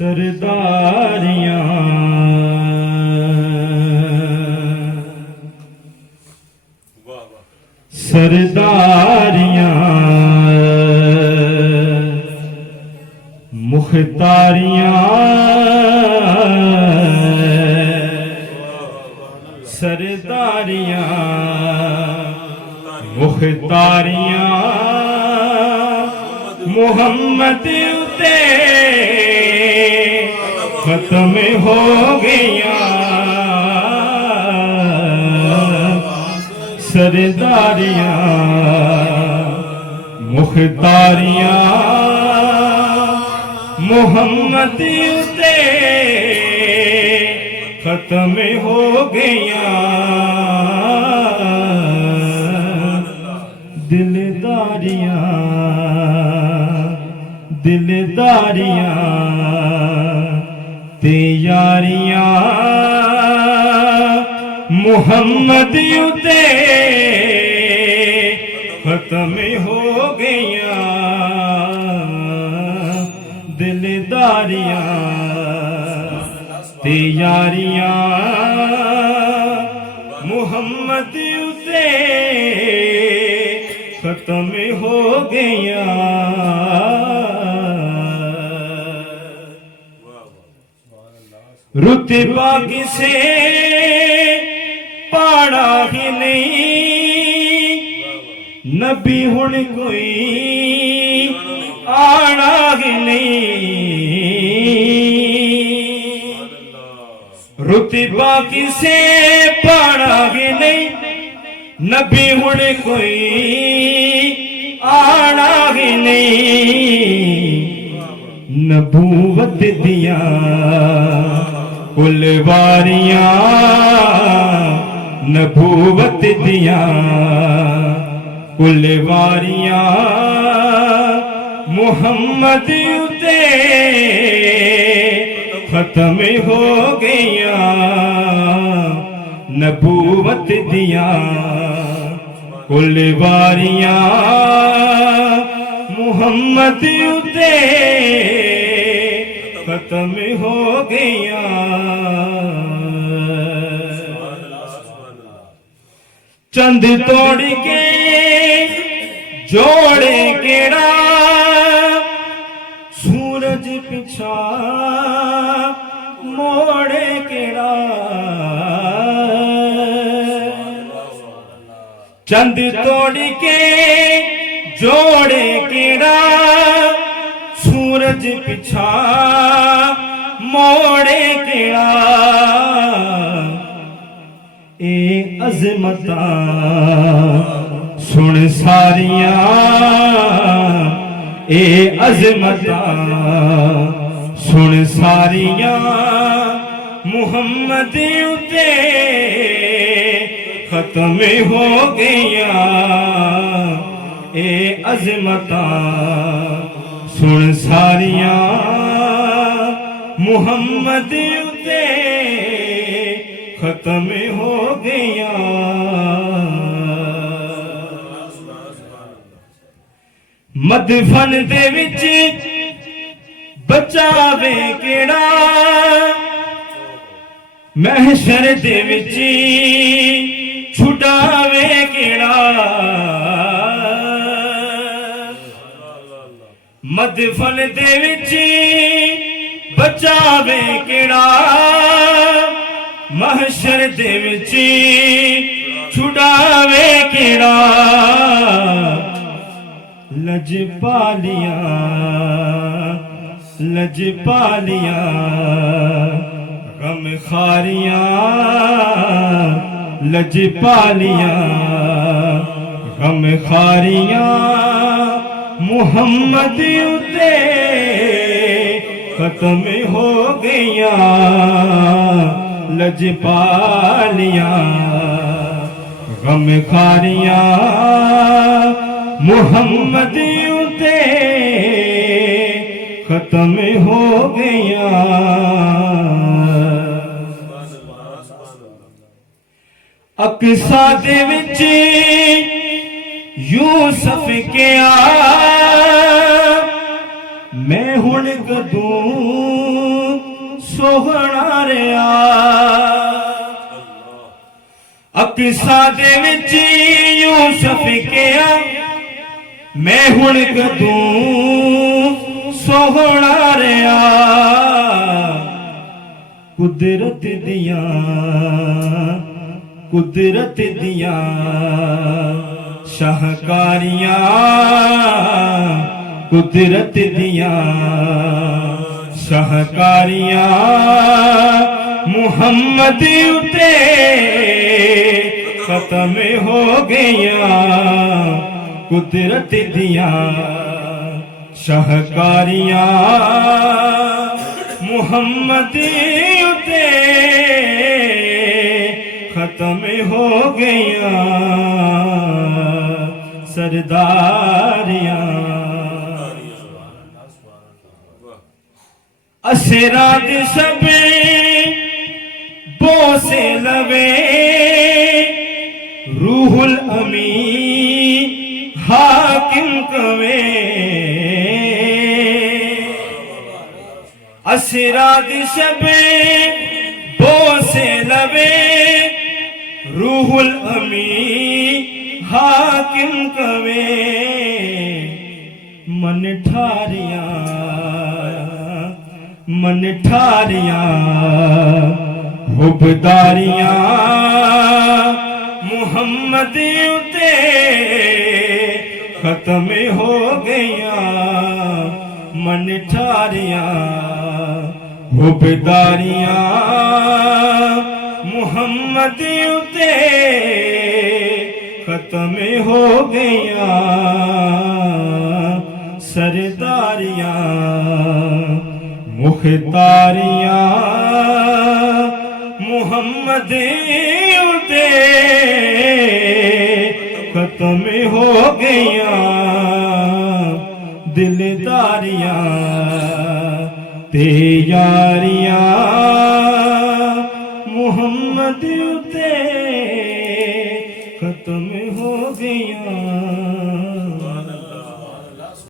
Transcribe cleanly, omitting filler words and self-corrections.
सरदारियां सरदारियां मुख्तारियां सरदारियां मुख्तारियां मुहम्मद उते खत्म हो गया सरदारियां मुख्तारियां मुहम्मद उते खत्म हो गया दिलदारियां दिलदारियां ते यारियां मुहम्मद उते खत्म हो गया दिलदारियां ते यारियां मुहम्मद उते खत्म हो गया रुतबा किसे पाड़ा ही नहीं नबी हुण कोई आना ही नहीं रुतबा किसे पाड़ा ही नहीं नबी हुण कोई आना ही नहीं नबूवत दिया कुलवारियां नबूवत दिया कुलवारियां मुहम्मद उते खत्म हो गया नबूवत दिया कुलवारियां मुहम्मद उते खत्म हो गया चंद तोड़ के जोड़े केड़ा सूरज पिछा मोड़े केड़ा चंद तोड़ के जोड़े केड़ा सूरज पिछा मोड़े केड़ा ए अज़मता सुन सारियां ए अज़मता सुन सारियां मुहम्मद उते खत्म हो गया ए अज़मता सुन सारियां मुहम्मद उते खत्म हो गया मदफन दे विच बचावे केड़ा महशर दे विच छुड़ावे केड़ा मदफन दे विच बचावे केड़ा महशर दे विच छुड़ावे केड़ा लजपालियां लजपालियां गम खारियां लजपालियां गम खारियां मुहम्मद उते खत्म हो गया लजपालियां गम खारियां मुहम्मद उते खत्म हो गया अक्सा दे विच यूसुफ क्या मैं हुण कदूं सोहना रहा अक्सा दे विच यूसुफ किया मैं हुण कदूं सोहना रहा कुदरत दियां शाहकारियां कुदरत दियां शाहकारियां मुहम्मद उते खत्म हो गया कुदरत दियां शाहकारियां मुहम्मद उते खत्म हो गया सरदारियां असरा दे सब बोसे लवे रूहुल अमीन हाकिम कवे असरा दे सब बोसे लवे रूहुल अमीन हाकिम कवे मन ठारियां हुबदारियां मुहम्मद उते खत्म हो गया मन ठारियां हुबदारियां मुहम्मद उते खत्म हो गया सरदारियां मुख्तारियां मुहम्मद उते खत्म हो गया दिलदारियां ते यारियां मुहम्मद उते खत्म हो गया।